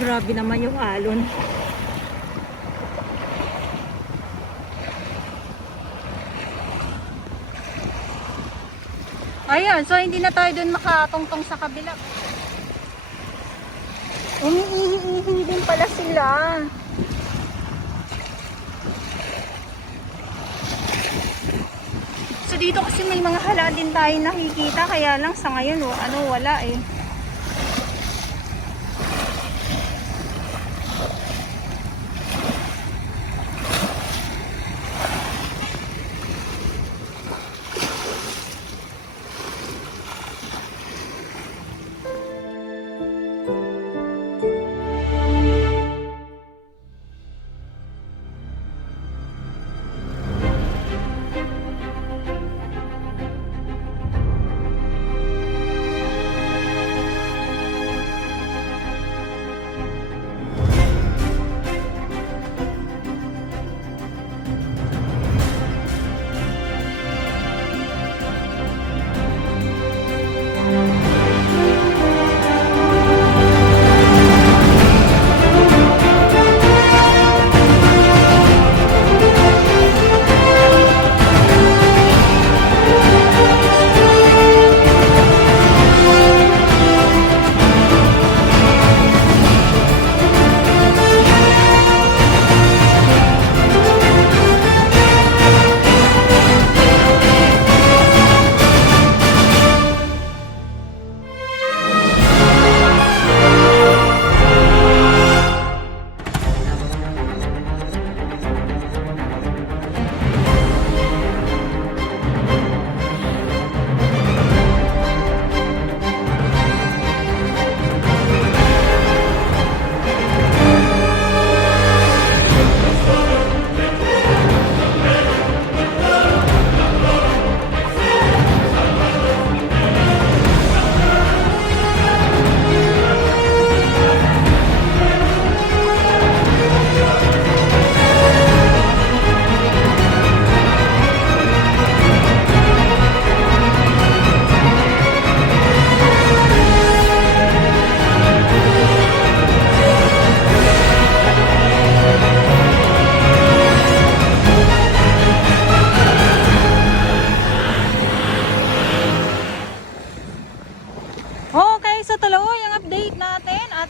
Grabe naman yung alon. Ayan, so hindi na tayo dun makatungtong sa kabila. Umiihi din pala sila. So dito kasi may mga hala din tayo nakikita, kaya lang sa ngayon wala eh.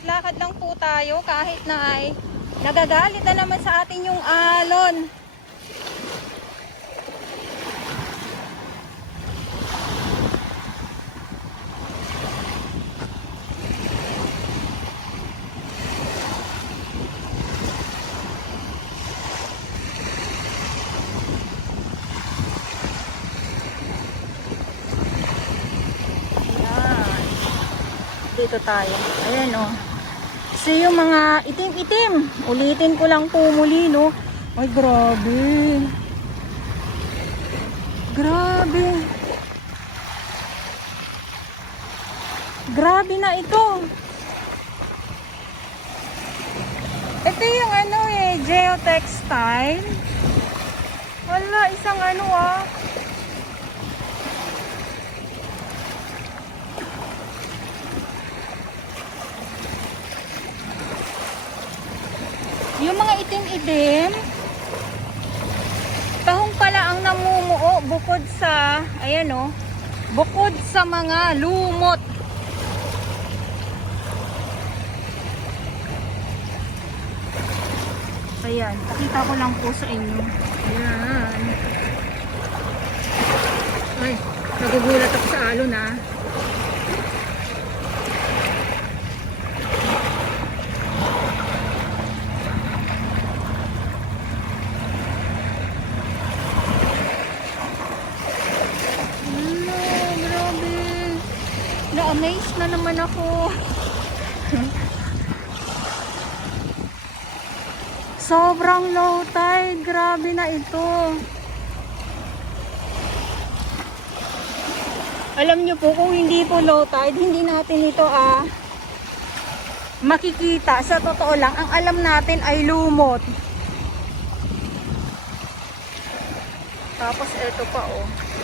Lakad lang po tayo kahit na ay nagagalit na naman sa atin yung alon. Ayan. Dito tayo. Ayan o. So yung mga itim-itim, ulitin ko lang po muli, no? Ay, grabe. Grabe. Grabe na ito. Ito yung geotextile. Wala, isang Yung mga itim-itim, tahong pala ang namumuo bukod sa, bukod sa mga lumot. Ayan, pakita ko lang po sa inyo. Ayan. Ay, nagugulat ako sa alon ah. Na-amaze na naman ako. Sobrang low tide. Grabe na ito. Alam nyo po, kung hindi po low tide, hindi natin ito makikita. Sa totoo lang, ang alam natin ay lumot. Tapos ito pa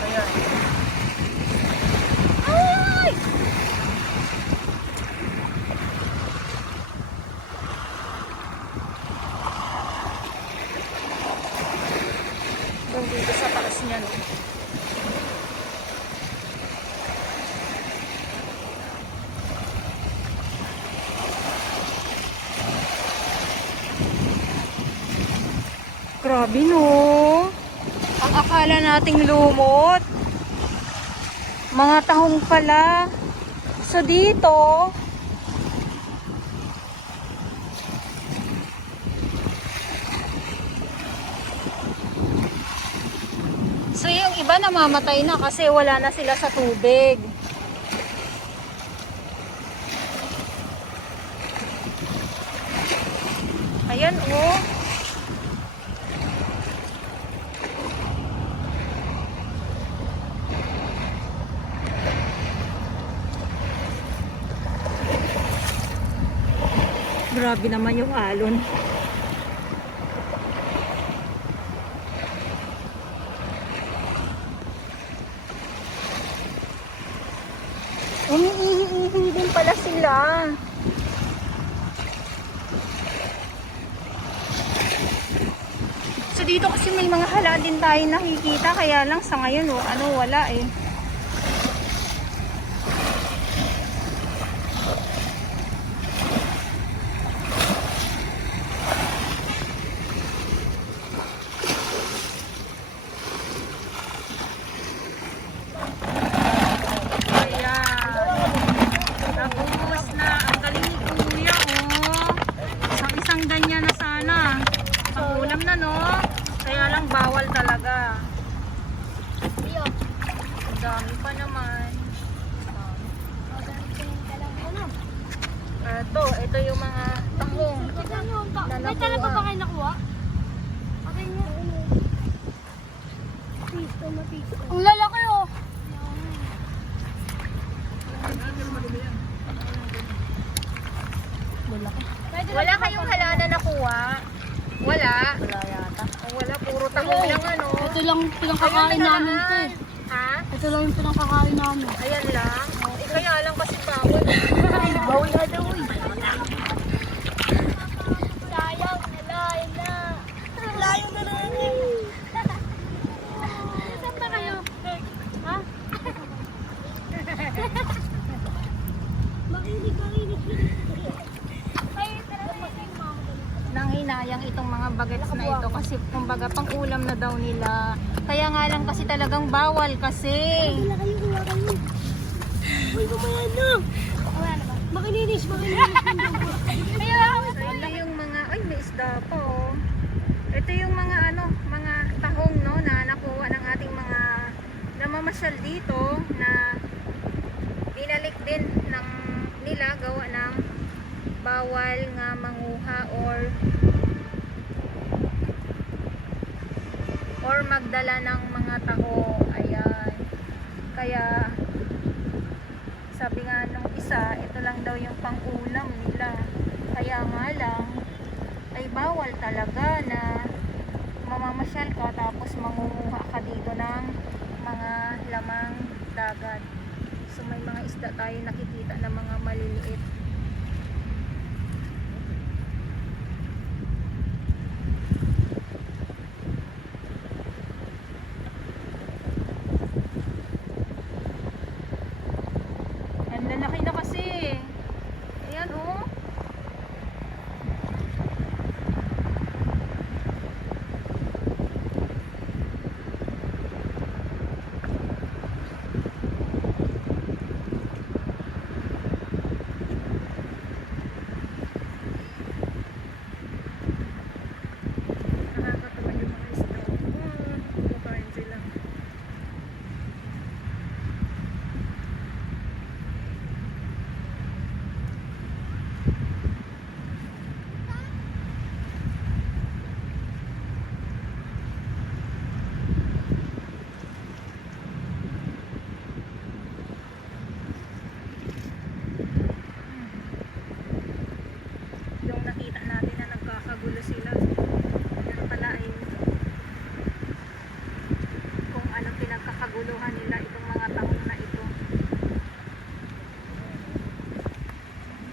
Ayan. Ay! dito sa taas niya, no? Grabe, no? Ang akala nating lumot. Mga tahong pala. So dito, so yung iba namamatay na kasi wala na sila sa tubig. Ayan, oh. Grabe naman yung alon. Umiihi-ihi din pala sila. So dito kasi may mga hala din tayo nakikita, kaya lang sa ngayon wala eh. Kaya lang bawal talaga. Ang dami pa naman. Ito yung mga tahong na May talaga ba nakuha. kayo nakuha? Okay nga. Ang lalaki oh. Wala kayong hala na nakuha? Wala? Wala yata. Wala, puro tahong lang ano. Ito lang yung pinangkakain namin ito eh. Ha? Ito lang yung pinangkakain namin. Ayan lang. Kaya lang kasi bawal. Bawal na daw eh. Sayang, nalayo na. Layo na namin. Saan ba kayo? Ha? Makinig. Nanghinayang itong mga bagets na ito kasi kumbaga pang ulam na daw nila. Kaya nga lang kasi talagang bawal kasi. Uy, mamaya na. Makininis. Ito yung mga, ay may isda pa oh. Ito yung mga mga tahong na nakuha ng ating mga namamasyal dito na binalik din nila gawa ng bawal nga manguha or magdala ng mga taho. Ayan. Kaya sabi nga nung isa, ito lang daw yung pang-ulam nila. Kaya nga lang ay bawal talaga na mamamasyal ka tapos mangunguha ka dito ng mga lamang dagat. So may mga isda tayo nakikita na mga maliliit.